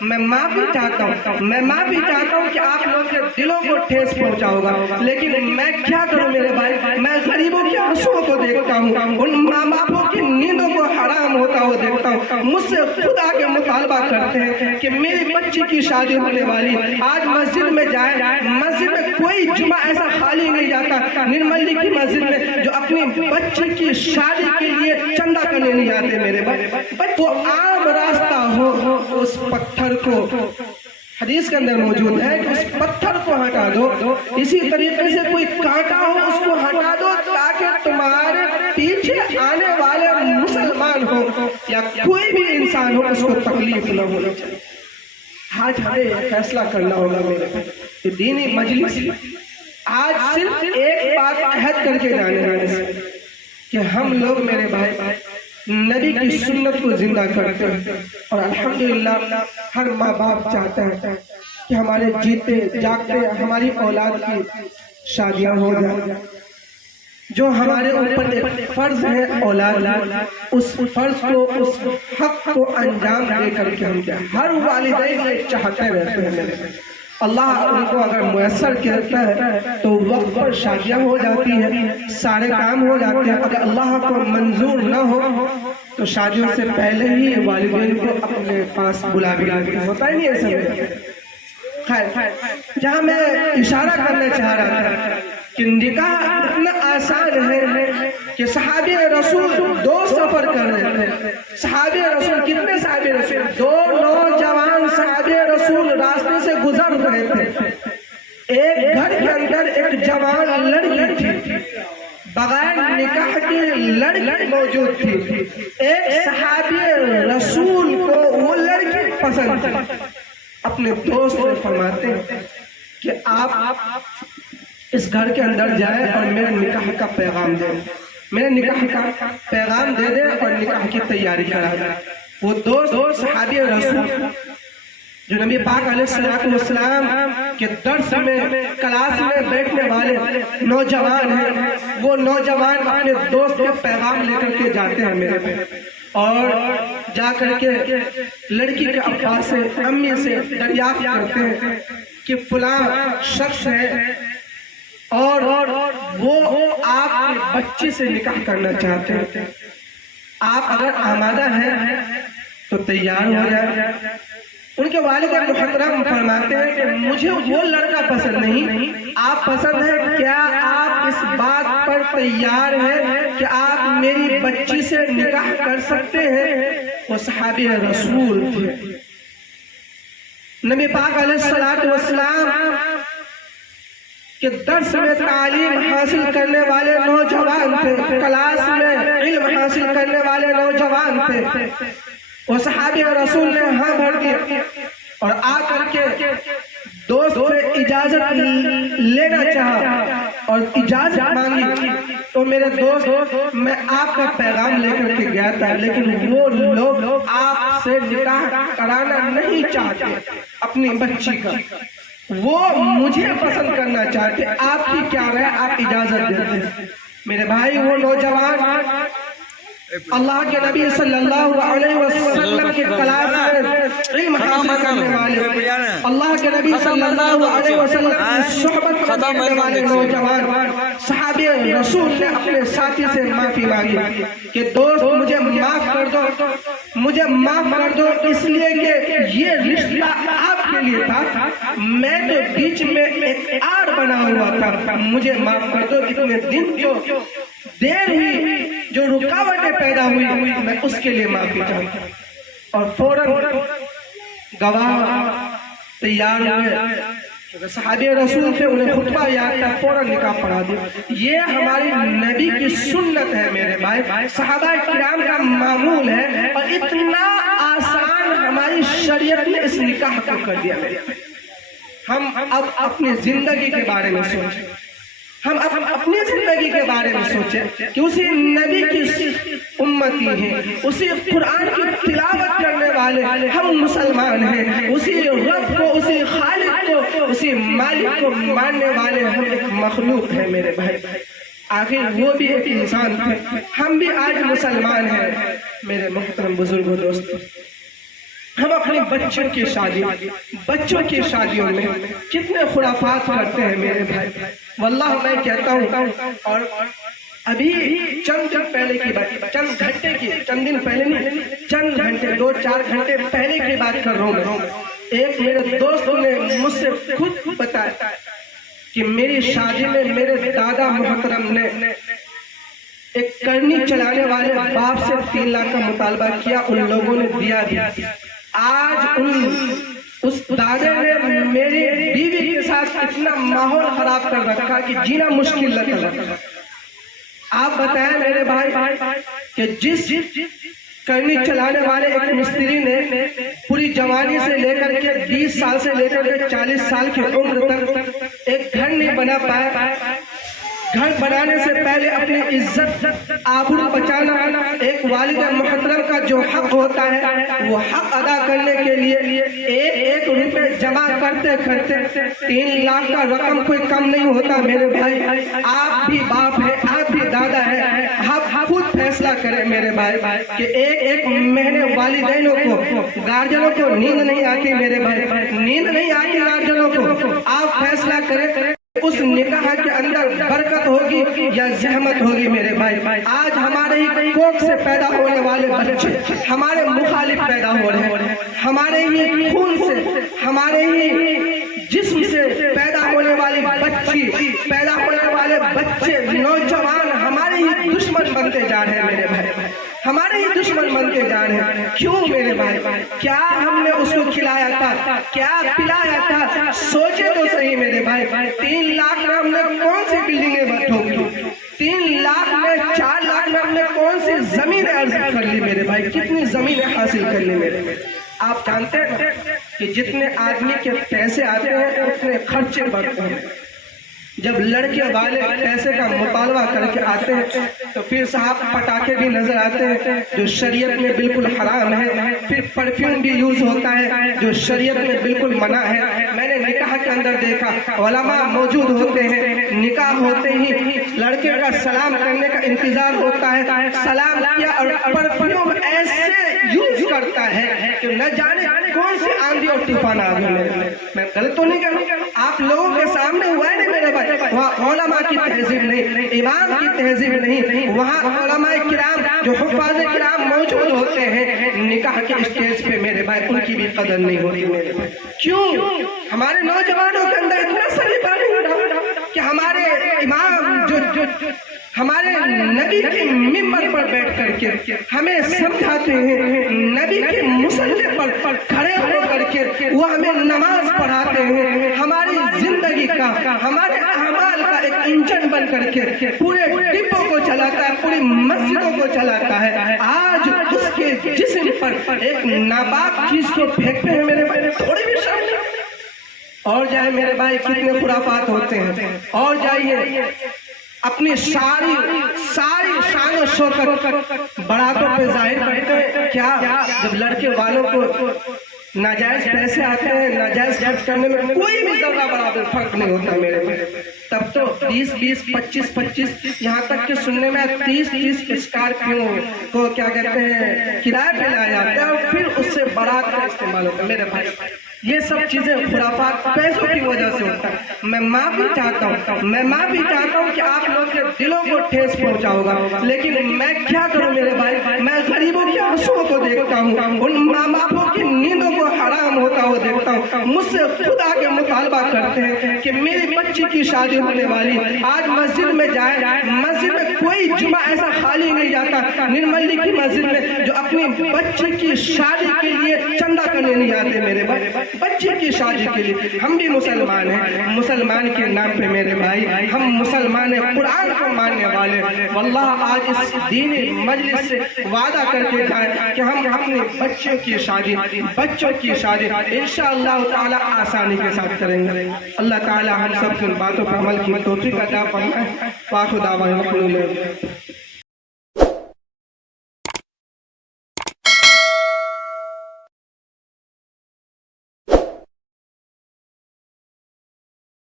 میں معافی چاہتا ہوں کہ آپ لوگ کے دلوں کو ٹھیس پہنچا ہوگا، لیکن میں کیا کروں میرے بھائی، میں غریبوں کے آنسوؤں کو دیکھتا ہوں، ان ماں باپوں کی نیندوں کو حرام ہوتا ہوا دیکھتا ہوں، مجھ سے خدا کے مطالبہ کرتے ہیں کہ میری بچی کی شادی ہونے والی، آج مسجد میں جائیں، مسجد میں کوئی جمعہ ایسا خالی نہیں جاتا نرملی کی مسجد میں جو اپنی بچی کی شادی کے لیے چندہ کرنے نہیں آتے میرے بھائی۔ وہ عام راستہ ہو، اس پتھر کو، حدیث کے اندر موجود ہے کہ اس پتھر کو ہٹا دو، اسی طریقے سے کوئی کانٹا ہو اس کو ہٹا دو، تاکہ تمہارے پیچھے آنے والے مسلمان ہو یا کوئی بھی انسان ہو اس کو تکلیف نہ ہونا چاہیے۔ آج ہمیں فیصلہ کرنا ہوگا میرے بھائی، دینی مجلس آج صرف ایک بات عہد کر کے جانے سے کہ ہم لوگ میرے بھائی نبی کی سنت کو زندہ کرتے ہیں، اور الحمدللہ ہر ماں باپ چاہتا ہے کہ ہمارے جیتے جاگتے ہماری اولاد کی شادیاں ہو جائیں۔ جو ہمارے اوپر ایک فرض ہے اولاد، اس فرض کو، اس حق کو انجام دے کر کے ہم کیا، ہر والدین یہ چاہتے رہتے ہیں میرے بھائی، اللہ ان کو اگر میسر کرتا ہے تو وقت پر شادیاں ہو جاتی ہیں، سارے کام ہو جاتے ہیں۔ اگر اللہ کو منظور نہ ہو تو شادیوں سے پہلے ہی والدین کو اپنے پاس بلا بھی ہوتا ہی نہیں ایسا۔ خیر، جہاں میں اشارہ کرنا چاہ رہا تھا کہ نکاح اتنا آسان ہے کہ صحابی رسول 2 سفر کر رہے تھے۔ صحابی رسول، کتنے صحابی رسول؟ 2 نوجوان صحابی رسول راستے سے گزر رہے تھے، ایک گھر کے اندر ایک جوان لڑکی تھی، بغیر نکاح کی لڑکی موجود تھی، ایک صحابی رسول کو وہ لڑکی پسند تھی۔ اپنے دوست سے فرماتے ہیں کہ آپ اس گھر کے اندر جائیں اور میرے نکاح کا پیغام دیں، میرے نکاح کا پیغام دے دیں اور نکاح کی تیاری کرا دیں۔ وہ دوست صحابی رسول جو نبی پاک علیہ السلام کے درس میں، کلاس میں بیٹھنے والے نوجوان ہیں، وہ نوجوان اپنے دوست کے پیغام لے کر کے جاتے ہیں میرے پہ، اور جا کر کے لڑکی کے ابا سے، امی سے دریافت کرتے ہیں کہ فلاں شخص ہے اور وہ آپ کی بچی سے نکاح کرنا چاہتے ہیں، آپ اگر آمادہ ہیں تو تیار ہو جائیں۔ ان کے والد محترم فرماتے ہیں کہ مجھے وہ لڑکا پسند نہیں، آپ پسند ہے، کیا آپ اس بات پر تیار ہیں کہ آپ میری بچی سے نکاح کر سکتے ہیں؟ وہ صحابی رسول تھے، نبی پاک علیہ السلام کہ درس میں تعلیم حاصل کرنے والے نوجوان تھے، کلاس میں علم حاصل کرنے والے نوجوان تھے۔ وہ صحابی رسول نے ہاں بھر دیا اور آ کر کے دوست سے اجازت لینا چاہا اور اجازت مانگی تو میرے دوست، میں آپ کا پیغام لے کر کے گیا تھا، لیکن وہ لوگ آپ سے نکاح کرانا نہیں چاہتے اپنی بچی کا، وہ مجھے پسند کرنا چاہتے، آپ کی کیا رائے، آپ اجازت دیتے ہیں؟ میرے بھائی، وہ نوجوان اللہ کے نبی صلی اللہ علیہ وسلم کے کلاس میں علم حاصل کرنے والے، اللہ کے نبی صلی اللہ علیہ وسلم کی صحبت کرنے والے نوجوان صحابی رسول نے اپنے ساتھی سے معافی مانگی کہ دوست مجھے معاف کر دو، مجھے معاف کر دو، اس لیے کہ یہ رشتہ آپ کے لیے تھا، میں تو بیچ میں ایک آڑ بنا ہوا تھا، مجھے معاف کر دو، اتنے دن جو دیر ہوئی، جو رکاوٹیں پیدا ہوئی، میں اس کے لیے معافی چاہتا ہوں۔ اور فوراً گواہ تیار ہوئے، صحابی رسول تھے، انہیں خطبہ یاد تھا، فوراً نکاح پڑھا دیا۔ یہ ہماری نبی کی سنت ہے میرے بھائی، صحابہ کرام کا معمول ہے، اور اتنا آسان ہماری شریعت نے اس نکاح کو کر دیا۔ ہم اب اپنی زندگی کے بارے میں سوچیں، ہم اپنی زندگی کے بارے میں سوچیں کہ اسی نبی کی امتی ہیں، اسی قرآن کی تلاوت کرنے والے ہم مسلمان ہیں، اسی رب کو، اسی خالق کو، اسی مالک کو ماننے والے ہم ایک مخلوق ہیں میرے بھائی۔ آخر وہ بھی ایک انسان تھے، ہم بھی آج مسلمان ہیں میرے محترم بزرگوں دوستوں۔ ہم اپنے بچوں کی شادیوں میں کتنے خرافات کرتے ہیں میرے بھائی. واللہ میں کہتا ہوں، اور ابھی چند دن پہلے کی بات، چند دن پہلے نہیں، چند گھنٹے، 2-4 گھنٹے پہلے کی بات کر رہا ہوں میں. ایک میرے دوست نے مجھ سے خود بتایا کہ میری شادی میں میرے دادا محترم نے ایک کرنی چلانے والے باپ سے 3 لاکھ کا مطالبہ کیا، ان لوگوں نے دیا بھی. آج اس دادے نے میری بیوی کے ساتھ اتنا ماحول خراب کر رکھا کہ جینا مشکل لگتا ہے. آپ بتائیں میرے بھائی کہ جس کرنی چلانے والے ایک مستری نے پوری جوانی سے لے کر کے 20 سال سے لے کر کے 40 سال کی عمر تک ایک گھر نہیں بنا پایا. گھر بنانے سے پہلے اپنی عزت آبرو بچانا، ایک والد محترم کا جو حق ہوتا ہے وہ حق ادا کرنے کے لیے ایک روپے جمع کرتے 3 لاکھ کا رقم کوئی کم نہیں ہوتا میرے بھائی. آپ بھی باپ ہے، آپ بھی دادا ہے، آپ خود فیصلہ کریں میرے بھائی کہ ایک مہینے والدینوں کو، گارجنوں کو نیند نہیں آتی میرے بھائی، نیند نہیں آتی گارجنوں کو. آپ فیصلہ کریں اس نکاح کے اندر برکت ہوگی یا زحمت ہوگی میرے بھائی. آج ہمارے ہی کوکھ سے پیدا ہونے والے بچے ہمارے مخالف پیدا ہو رہے ہیں، ہمارے ہی خون سے، ہمارے ہی جسم سے پیدا ہونے والی بچی، پیدا ہونے والے بچے، نوجوان ہمارے ہی دشمن بنتے جا رہے ہیں میرے بھائی، ہمارے ہی دشمن بنتے جا رہے ہیں. کیوں میرے بھائی؟ کیا ہم نے اس کو کھلایا تھا؟ کیا پلایا تھا؟ سوچے تو صحیح میرے بھائی. 3 لاکھ میں ہم نے کون سی بلڈنگیں ٹھوکی؟ 3 لاکھ میں 4 لاکھ میں ہم نے کون سی زمینیں ارزش کر لی میرے بھائی؟ کتنی زمینیں حاصل کر لی میرے بھائی؟ آپ جانتے ہیں کہ جتنے آدمی کے پیسے آتے ہیں اتنے خرچے بڑھتے ہیں. جب لڑکے والے پیسے کا مطالبہ کر کے آتے ہیں تو پھر صاحب پٹاخے بھی نظر آتے ہیں جو شریعت میں بالکل حرام ہے، پھر پرفیوم بھی یوز ہوتا ہے جو شریعت میں بالکل منع ہے. میں نے نکاح کے اندر دیکھا علماء موجود ہوتے ہیں، نکاح ہوتے ہی لڑکے کا سلام کرنے کا انتظار ہوتا ہے، سلام کیا اور پرفیوم ایسے یوز کرتا ہے کہ نہ جانے کون سی آندھی اور طوفان آ گئی. میں غلط تو نہیں کہوں، آپ لوگوں کے سامنے ہوا ہے نہیں میرے بھائی. وہاں علماء کی تہذیب نہیں، امام کی تہذیب نہیں، وہاں علماء کرام جو حفاظ کرام موجود ہوتے ہیں نکاح کے اسٹیج پہ میرے بھائی ان کی بھی قدر نہیں ہوتی میرے بھائی. کیوں ہمارے نوجوانوں کے اندر اتنا سلیقہ نہیں ہوتا کہ ہمارے امام جو ہمارے نبی کے ممبر پر بیٹھ کر کے ہمیں سمجھاتے ہیں، نبی کے مصلی پر کھڑے ہو کر کے وہ ہمیں نماز پڑھاتے ہیں، ہماری زندگی کا، ہمارے اعمال کا ایک انجن بن کر کے پورے ڈبوں کو چلاتا ہے، پوری مسجدوں کو چلاتا ہے. آج اس کے جسم پر ایک ناپاک چیز کو پھینکتے ہیں میرے بھائی، تھوڑی بھی شرم نہیں. اور جائے میرے بھائی کتنے خرافات ہوتے ہیں. اور جائیے اپنی ساری شان و شوکت باراتوں پہ ظاہر کرتے ہیں. کیا جب لڑکے والوں کو ناجائز پیسے آتے ہیں، ناجائز خرچ کرنے میں کوئی بھی ذرہ برابر فرق نہیں ہوتا میرے بھائی. تب تو 20 25 یہاں تک کہ سننے میں 30 اسکارپیو کو کیا کہتے ہیں کرایہ پہ لایا جاتا ہے اور پھر اس سے بارات کا استعمال ہوتا ہے میرے بھائی. یہ سب چیزیں خرافات پیسوں کی وجہ سے ہوتا ہے. میں معافی چاہتا ہوں کہ آپ لوگ کے دلوں کو ٹھیس پہنچا ہوگا، لیکن میں کیا کروں میرے بھائی؟ میں غریبوں کے آنسوؤں کو دیکھتا ہوں، ان ماں باپوں کی نیندوں کو حرام ہوتا ہوا دیکھتا ہوں. مجھ سے خدا کے مطالبہ کرتے ہیں کہ میری بچی کی شادی ہونے والی، آج مسجد میں جائے، مسجد میں کوئی جمعہ ایسا خالی نہیں جاتا نرملی کی مسجد میں جو اپنی بچی کی شادی کے لیے چندہ کرنے نہیں آتے میرے بھائی. بچے کی شادی کے لیے ہم بھی مسلمان ہیں، مسلمان کے نام پہ میرے بھائی ہم مسلمان ہیں، قرآن کو ماننے والے. واللہ آج اس دینی مجلس سے وعدہ کر کے جائیں کہ ہم اپنے بچوں کی شادی انشاءاللہ تعالی آسانی کے ساتھ کریں گے. اللہ تعالی ہم سب کی باتوں پر عمل کی توفیق عطا فرمائے. واخر دعوانا الحمدللہ.